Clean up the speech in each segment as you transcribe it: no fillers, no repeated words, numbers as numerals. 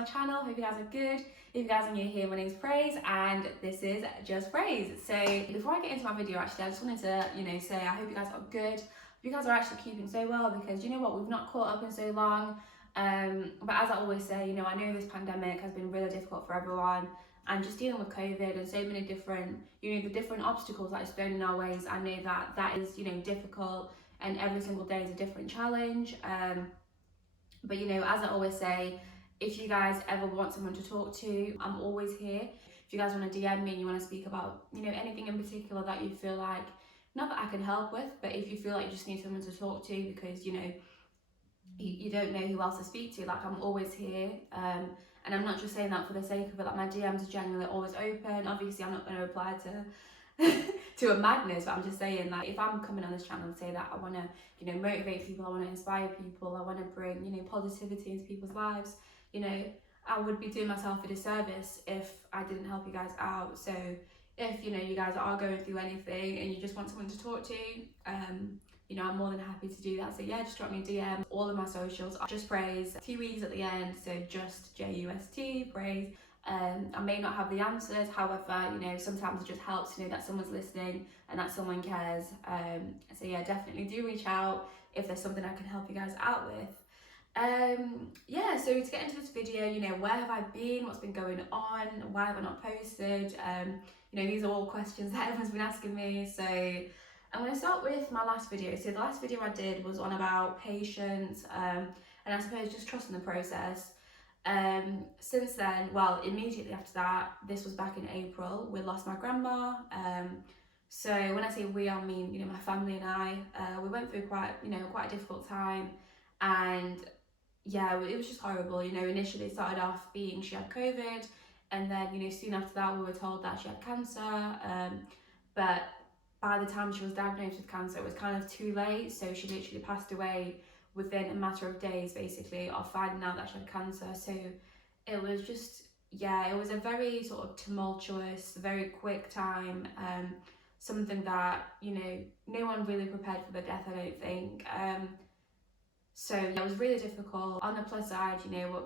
my channel. Hope you guys are good. If you guys are new here, my name is Praise and this is Just Praise. So before I get into my video, actually, I just wanted to, say I hope you guys are good. Hope you guys are actually keeping so well, because you know what, we've not caught up in so long. But as I always say, I know this pandemic has been really difficult for everyone, and just dealing with COVID and so many different, the different obstacles that is thrown in our ways. I know that is, difficult, and every single day is a different challenge. But as I always say, if you guys ever want someone to talk to, I'm always here. If you guys want to DM me and you want to speak about, anything in particular that you feel like, not that I can help with, but if you feel like you just need someone to talk to because, you don't know who else to speak to, like, I'm always here. And I'm not just saying that for the sake of it, like, my DMs are generally always open. Obviously, I'm not going to reply to to a madness, but I'm just saying, like, if I'm coming on this channel and say that I want to, motivate people, I want to inspire people, I want to bring, positivity into people's lives, I would be doing myself a disservice if I didn't help you guys out. So if, you guys are going through anything and you just want someone to talk to, I'm more than happy to do that. So yeah, just drop me a DM. All of my socials are Just Praise, 2 E's at the end, so just JUST, Praise. I may not have the answers, however, sometimes it just helps to know that someone's listening and that someone cares. So yeah, definitely do reach out if there's something I can help you guys out with. Yeah, so to get into this video, where have I been, what's been going on, why have I not posted? These are all questions that everyone's been asking me. So I'm going to start with my last video. So the last video I did was on about patience, and I suppose just trusting the process. Since then, well, immediately after that, this was back in April, we lost my grandma. So when I say we, I mean, my family and I, we went through quite a difficult time, and yeah, it was just horrible. Initially it started off being she had COVID, and then, soon after that we were told that she had cancer, but by the time she was diagnosed with cancer, it was kind of too late. So she literally passed away within a matter of days, basically, of finding out that she had cancer. So it was just, it was a very sort of tumultuous, very quick time. Something that, no one really prepared for the death, I don't think. So yeah, it was really difficult. On the plus side,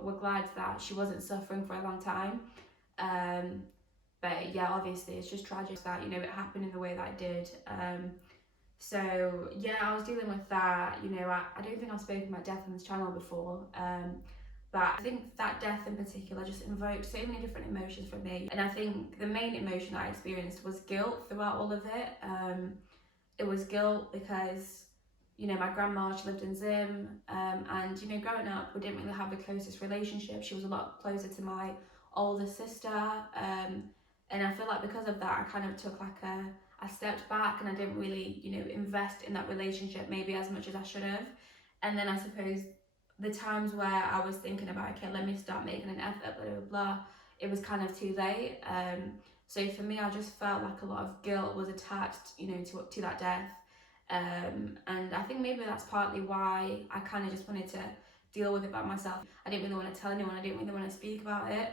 we're glad that she wasn't suffering for a long time. But yeah, obviously it's just tragic that, it happened in the way that it did. So yeah, I was dealing with that. I don't think I've spoken about death on this channel before. But I think that death in particular just invoked so many different emotions for me. And I think the main emotion I experienced was guilt throughout all of it. It was guilt because, my grandma, she lived in Zim, and, growing up, we didn't really have the closest relationship. She was a lot closer to my older sister, and I feel like because of that, I kind of took like I stepped back, and I didn't really, invest in that relationship maybe as much as I should have. And then I suppose the times where I was thinking about, okay, let me start making an effort, blah, blah, blah, it was kind of too late. So for me, I just felt like a lot of guilt was attached, to that death. And I think maybe that's partly why I kind of just wanted to deal with it by myself. I didn't really want to tell anyone, I didn't really want to speak about it,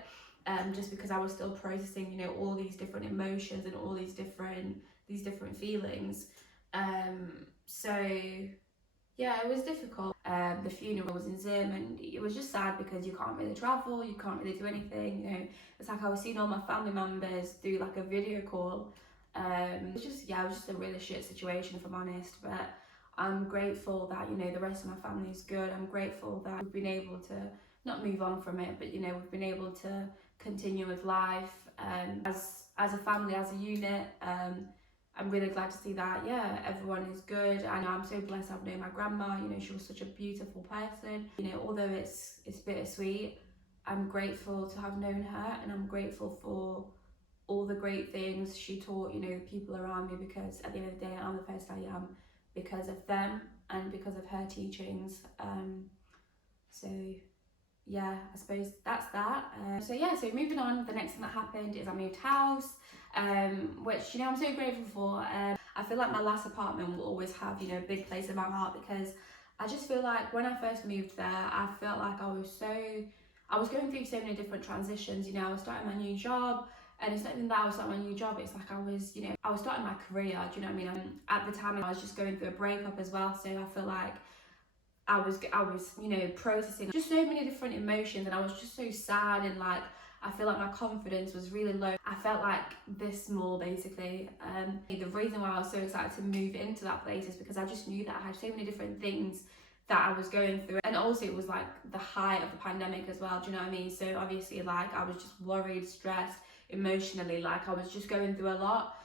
just because I was still processing, all these different emotions and all these different feelings. So yeah, it was difficult. The funeral was in Zim, and it was just sad because you can't really travel, you can't really do anything. It's like I was seeing all my family members through like a video call. It was just a really shit situation, if I'm honest, but I'm grateful that, the rest of my family is good. I'm grateful that we've been able to not move on from it, but, we've been able to continue with life, as a family, as a unit. I'm really glad to see that, everyone is good. And I'm so blessed I've known my grandma. She was such a beautiful person. Although it's bittersweet, I'm grateful to have known her, and I'm grateful for all the great things she taught, people around me, because at the end of the day, I'm the person I am because of them and because of her teachings. So yeah, I suppose that's that. So moving on, the next thing that happened is I moved house, which, I'm so grateful for. I feel like my last apartment will always have, a big place in my heart, because I just feel like when I first moved there, I felt like I was going through so many different transitions. I was starting my new job, and it's not even that I was starting my new job, it's like I was starting my career, do you know what I mean? At the time, I was just going through a breakup as well, so I feel like I was, you know, processing just so many different emotions, and I was just so sad, and like I feel like my confidence was really low. I felt like this small basically. The reason why I was so excited to move into that place is because I just knew that I had so many different things that I was going through, and also it was like the height of the pandemic as well. Do you know what I mean? So obviously, like I was just worried, stressed, emotionally, like I was just going through a lot.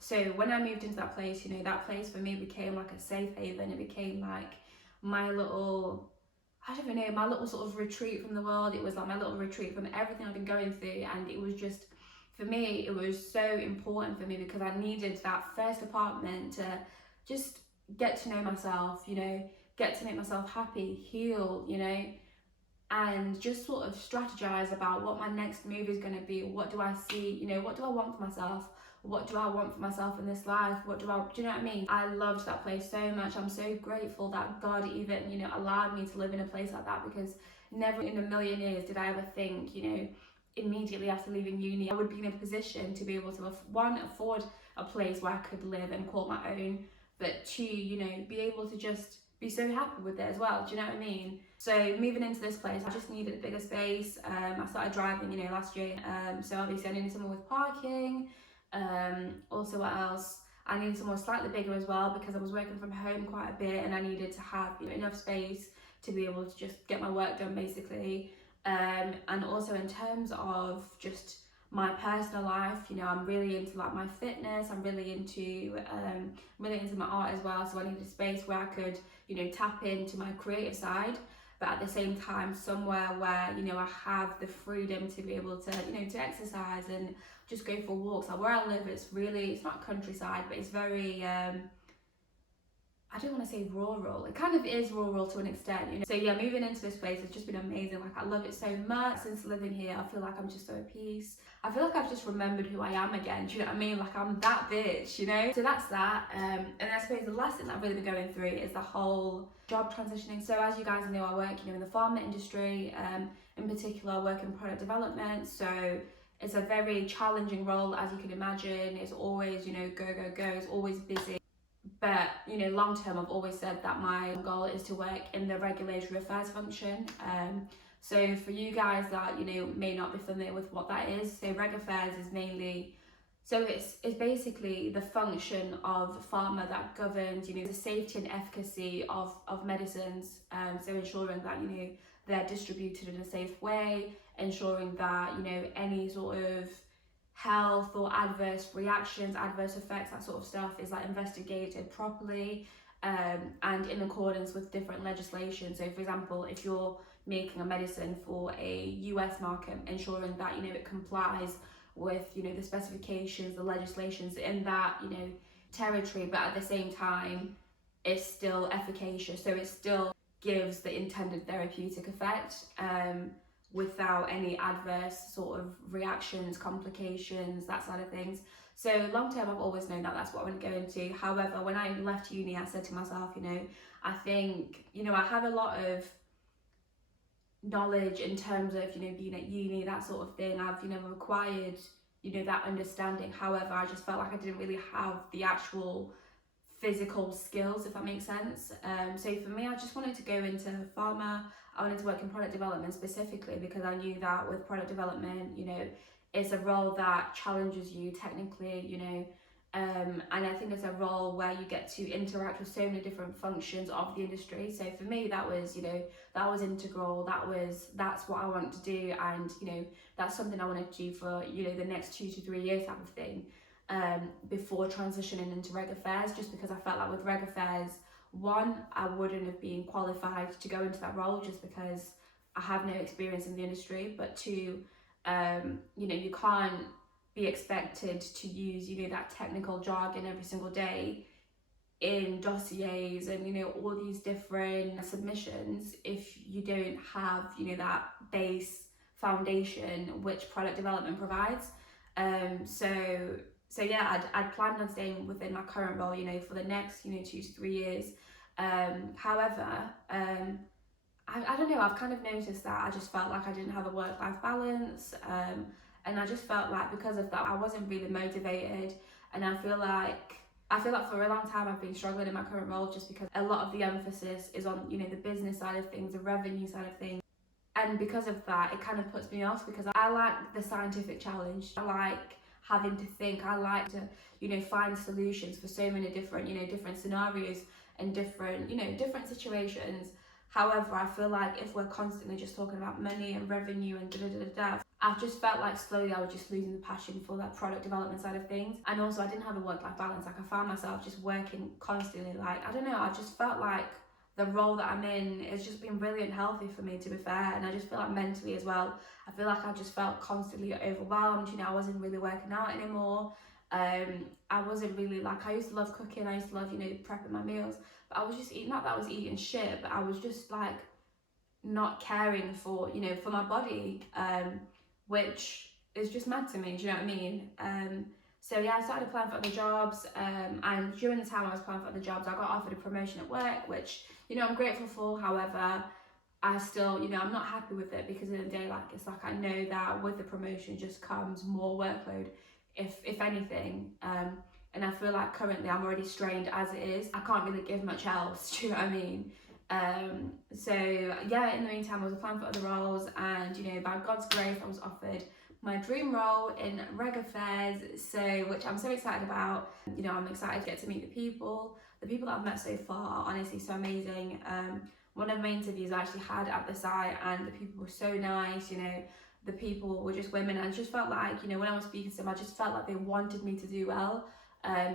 So when I moved into that place, you know, that place for me became like a safe haven. It became like my little, I don't even know, my little sort of retreat from the world. It was like my little retreat from everything I've been going through, and it was just, for me, it was so important for me because I needed that first apartment to just get to know myself, you know, get to make myself happy, heal, you know, and just sort of strategize about what my next move is going to be. What do I see, you know, what do I want for myself? What do I want for myself in this life? Do you know what I mean? I loved that place so much. I'm so grateful that God even, you know, allowed me to live in a place like that, because never in a million years did I ever think, you know, immediately after leaving uni I would be in a position to be able to one, afford a place where I could live and call my own, but two, you know, be able to just be so happy with it as well. Do you know what I mean? So moving into this place, I just needed a bigger space. I started driving, you know, last year. So obviously I needed somewhere with parking. Also, what else? I needed somewhere slightly bigger as well, because I was working from home quite a bit, and I needed to have, you know, enough space to be able to just get my work done basically. And also in terms of just my personal life, you know, I'm really into like my fitness. I'm really into my art as well. So I needed a space where I could, you know, tap into my creative side, but at the same time somewhere where, you know, I have the freedom to be able to, you know, to exercise and just go for walks. Like where I live, it's not countryside, but it's very I don't want to say rural. It kind of is rural to an extent, you know. So yeah, moving into this place has just been amazing. Like I love it so much. Since living here, I feel like I'm just so at peace. I feel like I've just remembered who I am again. Do you know what I mean? Like I'm that bitch, you know. So that's that. And I suppose the last thing that I've really been going through is the whole job transitioning. So as you guys know, I work, you know, in the pharma industry. In particular, I work in product development. So it's a very challenging role, as you can imagine. It's always, you know, go, go, go. It's always busy. But, you know, long term, I've always said that my goal is to work in the regulatory affairs function. So for you guys that, you know, may not be familiar with what that is, so reg affairs is mainly, so it's basically the function of pharma that governs, you know, the safety and efficacy of medicines. So ensuring that, you know, they're distributed in a safe way, ensuring that, you know, any sort of health or adverse reactions, adverse effects, that sort of stuff is like investigated properly, and in accordance with different legislation. So for example, if you're making a medicine for a US market, ensuring that, you know, it complies with, you know, the specifications, the legislations in that, you know, territory, but at the same time it's still efficacious, so it still gives the intended therapeutic effect, without any adverse sort of reactions, complications, that side of things. So long term, I've always known that that's what I want to go into. However, when I left uni, I said to myself, you know, I think, you know, I have a lot of knowledge in terms of, you know, being at uni, that sort of thing. I've, you know, acquired, you know, that understanding. However, I just felt like I didn't really have the actual physical skills, if that makes sense. So for me, I just wanted to go into pharma. I wanted to work in product development specifically because I knew that with product development, you know, it's a role that challenges you technically, you know, and I think it's a role where you get to interact with so many different functions of the industry. So for me, that was, you know, that was integral. That's what I wanted to do, and you know, that's something I wanted to do for, you know, the next 2 to 3 years type of thing. Before transitioning into reg affairs, just because I felt like with reg affairs, one, I wouldn't have been qualified to go into that role just because I have no experience in the industry, but two, you know, you can't be expected to use, you know, that technical jargon every single day in dossiers and, you know, all these different submissions if you don't have, you know, that base foundation which product development provides. So yeah, I'd planned on staying within my current role, you know, for the next, you know, 2 to 3 years. However, I don't know, I've kind of noticed that I just felt like I didn't have a work-life balance, and I just felt like because of that I wasn't really motivated, and I feel like I feel like for a long time I've been struggling in my current role just because a lot of the emphasis is on, you know, the business side of things, the revenue side of things. And because of that, it kind of puts me off because I like the scientific challenge. I like having to think. I like to, you know, find solutions for so many different, you know, different scenarios and different, you know, different situations. However, I feel like if we're constantly just talking about money and revenue and da da da da, I've just felt like slowly I was just losing the passion for that product development side of things. And also I didn't have a work-life balance. Like I found myself just working constantly. Like, I don't know, I just felt like the role that I'm in has just been really unhealthy for me, to be fair. And I just feel like mentally as well, I feel like I just felt constantly overwhelmed. You know, I wasn't really working out anymore. I wasn't really like, I used to love cooking, I used to love, you know, prepping my meals, but I was just eating, not that I was eating shit, but I was just like not caring for, you know, for my body, which is just mad to me, do you know what I mean? So yeah, I started applying for other jobs, and during the time I was applying for other jobs, I got offered a promotion at work, which, you know, I'm grateful for. However, I still, you know, I'm not happy with it because in the day, like, it's like I know that with the promotion just comes more workload, if anything. And I feel like currently I'm already strained as it is. I can't really give much else, do you know what I mean? So yeah, in the meantime I was applying for other roles, and you know, by God's grace I was offered my dream role in Reg Affairs, so which I'm so excited about. You know, I'm excited to get to meet the people that I've met so far are honestly so amazing. One of my interviews I actually had at the site, and the people were so nice, you know, the people were just women, and I just felt like, you know, when I was speaking to them, I just felt like they wanted me to do well.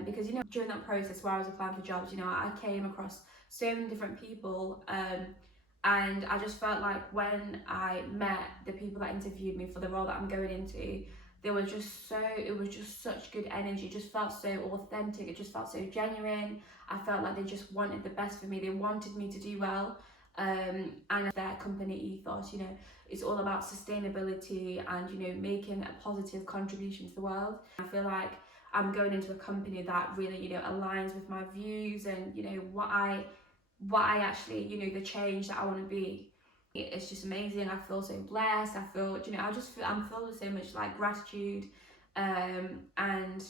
Because, you know, during that process where I was applying for jobs, you know, I came across so many different people, and I just felt like when I met the people that interviewed me for the role that I'm going into, they were just so, it was just such good energy. It just felt so authentic, it just felt so genuine. I felt like they just wanted the best for me, they wanted me to do well. And their company ethos, you know, it's all about sustainability and, you know, making a positive contribution to the world. I feel like I'm going into a company that really, you know, aligns with my views and, you know, what I actually, you know, the change that I want to be. It's just amazing. I feel so blessed. I feel, you know, I just feel, I'm filled with so much like gratitude, and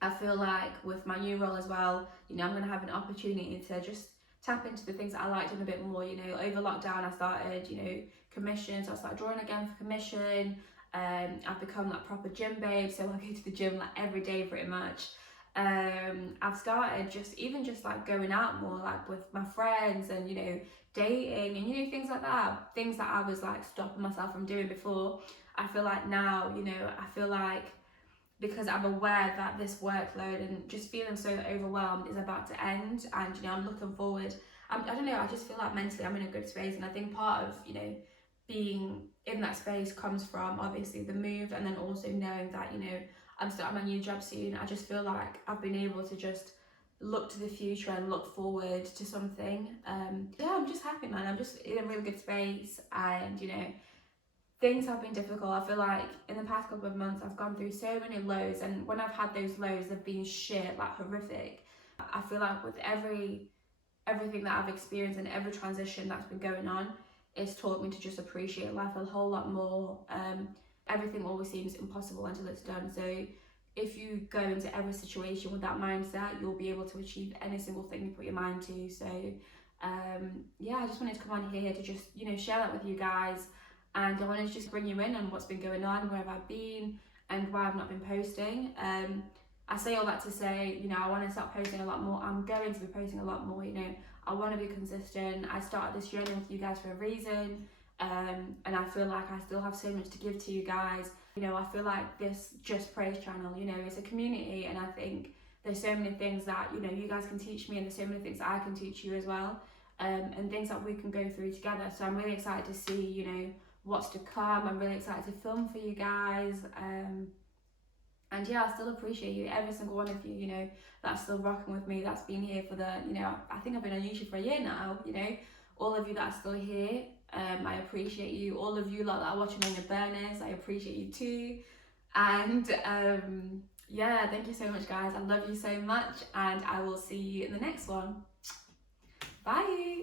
I feel like with my new role as well, you know, I'm going to have an opportunity to just tap into the things that I like doing a bit more. You know, over lockdown I started, you know, commissions. I started drawing again for commission. I've become like proper gym babe, so I go to the gym like every day pretty much. I've started just even just like going out more like with my friends, and you know, dating, and you know, things like that, things that I was like stopping myself from doing before. I feel like now, you know, I feel like because I'm aware that this workload and just feeling so overwhelmed is about to end, and you know, I'm looking forward. I don't know, I just feel like mentally I'm in a good space, and I think part of, you know, being in that space comes from obviously the move, and then also knowing that, you know, I'm starting my new job soon. I just feel like I've been able to just look to the future and look forward to something. Yeah, I'm just happy, man. I'm just in a really good space, and you know, things have been difficult. I feel like in the past couple of months I've gone through so many lows, and when I've had those lows they've been shit, like horrific. I feel like with everything that I've experienced and every transition that's been going on, it's taught me to just appreciate life a whole lot more. Everything always seems impossible until it's done. So if you go into every situation with that mindset, you'll be able to achieve any single thing you put your mind to. So yeah, I just wanted to come on here to just, you know, share that with you guys. And I wanted to just bring you in on what's been going on, where have I been, and why I've not been posting. I say all that to say, you know, I want to start posting a lot more. I'm going to be posting a lot more, you know. I want to be consistent. I started this journey with you guys for a reason, and I feel like I still have so much to give to you guys. You know, I feel like this Just Praise channel, you know, is a community, and I think there's so many things that, you know, you guys can teach me, and there's so many things that I can teach you as well, and things that we can go through together. So I'm really excited to see, you know, what's to come. I'm really excited to film for you guys, and yeah, I still appreciate you, every single one of you, you know, that's still rocking with me, that's been here for the, you know, I think I've been on YouTube for a year now, you know, all of you that are still here, I appreciate you. All of you lot that are watching on your burners, I appreciate you too. And yeah, thank you so much guys, I love you so much, and I will see you in the next one. Bye.